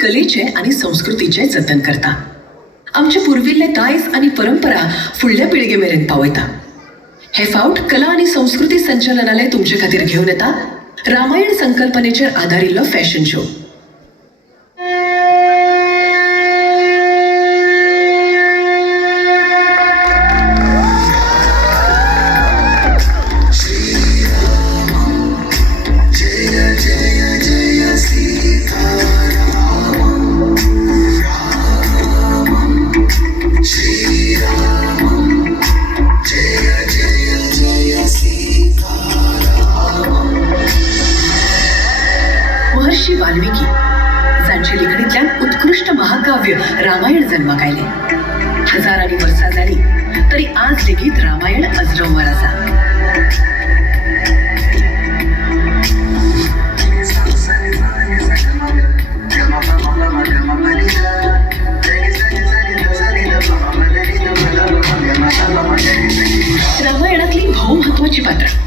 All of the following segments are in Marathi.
कलेचे आणि संस्कृतीचे जतन करता. आमचे पूर्विल्ले दायज आणि परंपरा फुडल्या पिळगे मेरेन पावयता. हे फावट कला आणि संस्कृती संचालनालय तुमचे खातीर घेऊन येता रामायण संकल्पनेचेर आदारिल्लो फॅशन शो. महर्षी वाल्मिकी जांचे लेखणीतल्यान उत्कृष्ट महाकाव्य रामायण जन्माक आयले. हजारांनी वर्सां जाली तरी आज लेगीत रामायण अजरामर आसा. रामायणातली महत्वाची पात्रां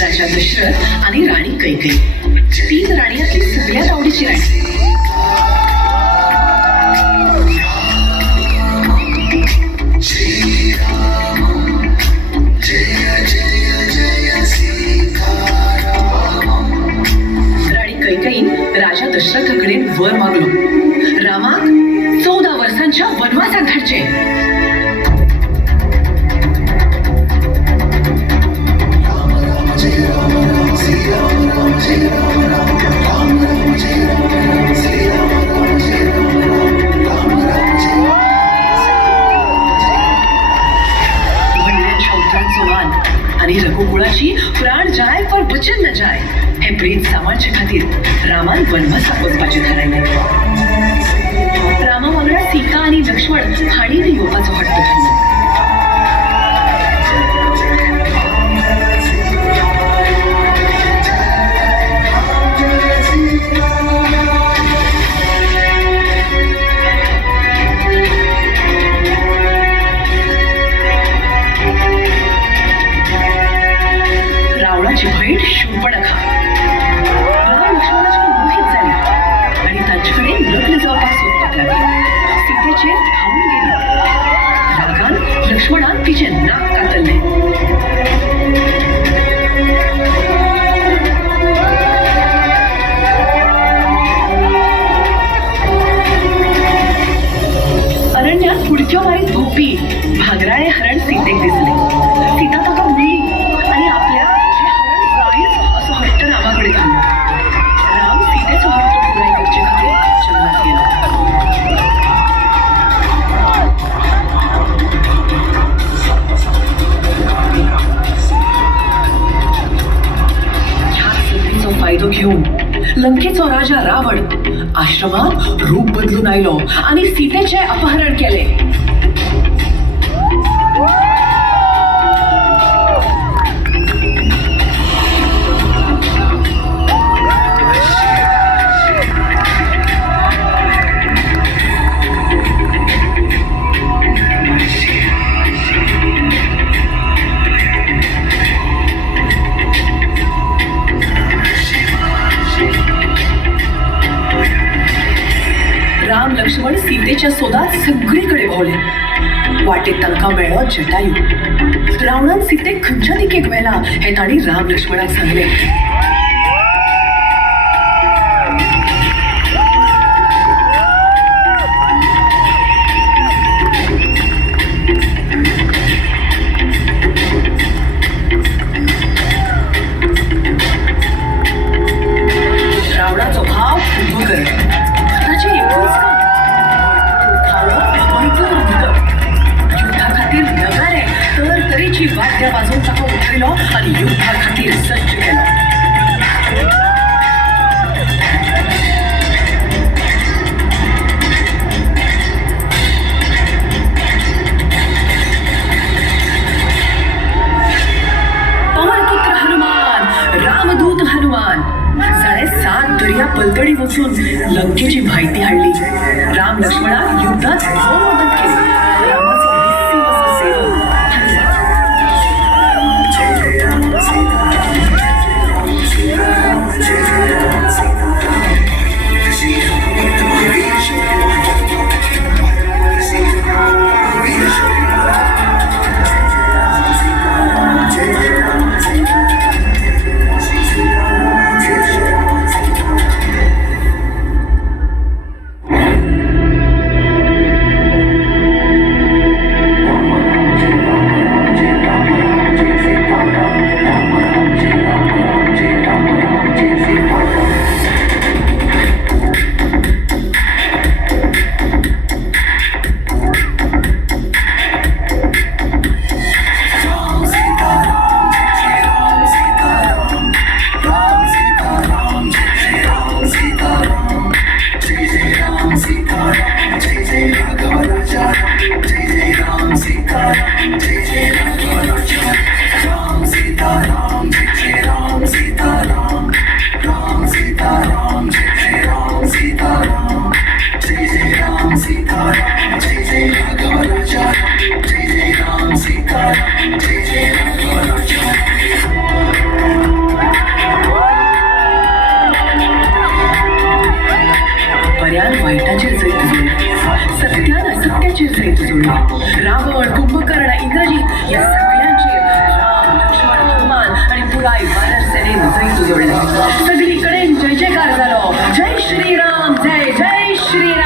राजा दशरथ आणि राणी कैकेयी. तीन राणीतली सगळ्यात आवडीची राणी. राणी कैकेयीन राजा दशरथाकडे वर मागलो. रामाक 14 वर्षांच्या वनवासात धाडचे. आणि रघुकुळाची प्राण जाय पर वचन न जाय हे प्रेत सांभाळचे खातीर रामान वनवासाक वचपाचें थारायलें. रामा वांगडा सीता आणि लक्ष्मण हाणीय येवपाचो हट्ट धरलो. रावणाची बहीण शूर्पणखा राम लक्ष्मणाची मोहित झाली आणि त्यांच्याकडे लग्न जावपाक सोदपाक लागली. सीतेचेर धांवून गेली. रागान लक्ष्मणान तिचे नाक कातरले. अरण्यात फुडक्यो मारीत भोवपी भागराळे हरण सीतेक दिसले. सीता ताका मेळ्ळी आणि आपल्या असं हट्ट रामाकडे घाललो. राम सीतेचो हट्ट पुराय करचे खातीर जंगलात गेला. ह्या संधीचो फायदो घेऊन लंकेचो राजा रावण आश्रमात रूप बदलून आयलो आणि सीतेचे अपहरण केले. राम लक्ष्मण सीतेच्या सोदात सगळीकडे भोवले. वाटेत तांकां मेळ्ळो जटायू. रावणान सीतेक खंयच्या दिकेक व्हेला हें तांणी राम लक्ष्मणाक सांगलें. रावणाचो भाव उभो करत युद्धा खातीर नगारे तर तरेची वाद्य वाजवून ताका उठयलो आणि युद्धा खातीर सज्ज केलो. पवनपुत्र हनुमान, रामदूत हनुमान 7.5 दर्या पलतडी वचून लंकेची माहिती हाडली. राम लक्ष्मणाक युद्धात मदत केली. बऱ्याच वाईटाचे जैत जुळले, सत्यान असत्याचे जैत जुळले. रावण, कुंभकर्ण, इंद्रजित या सगळ्यांचे राम, लक्ष्मण, हनुमान आणि पुराई वानरसेने जैत जुळले. सगळीकडे जय जयकार झालो. जय श्रीराम, जय जय श्रीराम.